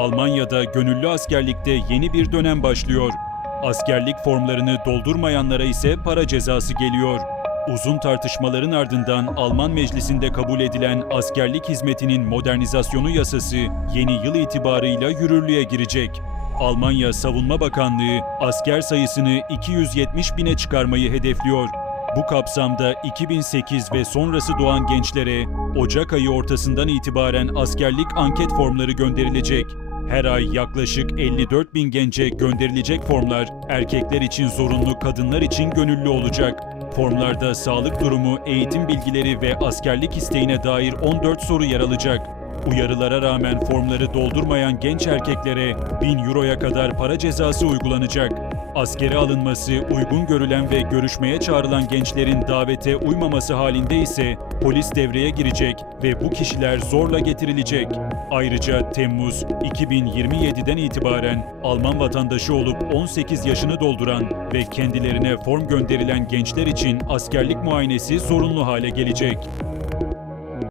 Almanya'da gönüllü askerlikte yeni bir dönem başlıyor. Askerlik formlarını doldurmayanlara ise para cezası geliyor. Uzun tartışmaların ardından Alman Meclisi'nde kabul edilen askerlik hizmetinin modernizasyonu yasası yeni yıl itibarıyla yürürlüğe girecek. Almanya Savunma Bakanlığı asker sayısını 270 bine çıkarmayı hedefliyor. Bu kapsamda 2008 ve sonrası doğan gençlere Ocak ayı ortasından itibaren askerlik anket formları gönderilecek. Her ay yaklaşık 54 bin gence gönderilecek formlar erkekler için zorunlu, kadınlar için gönüllü olacak. Formlarda sağlık durumu, eğitim bilgileri ve askerlik isteğine dair 14 soru yer alacak. Uyarılara rağmen formları doldurmayan genç erkeklere 1000 euroya kadar para cezası uygulanacak. Askere alınması uygun görülen ve görüşmeye çağrılan gençlerin davete uymaması halinde ise polis devreye girecek ve bu kişiler zorla getirilecek. Ayrıca Temmuz 2027'den itibaren Alman vatandaşı olup 18 yaşını dolduran ve kendilerine form gönderilen gençler için askerlik muayenesi zorunlu hale gelecek.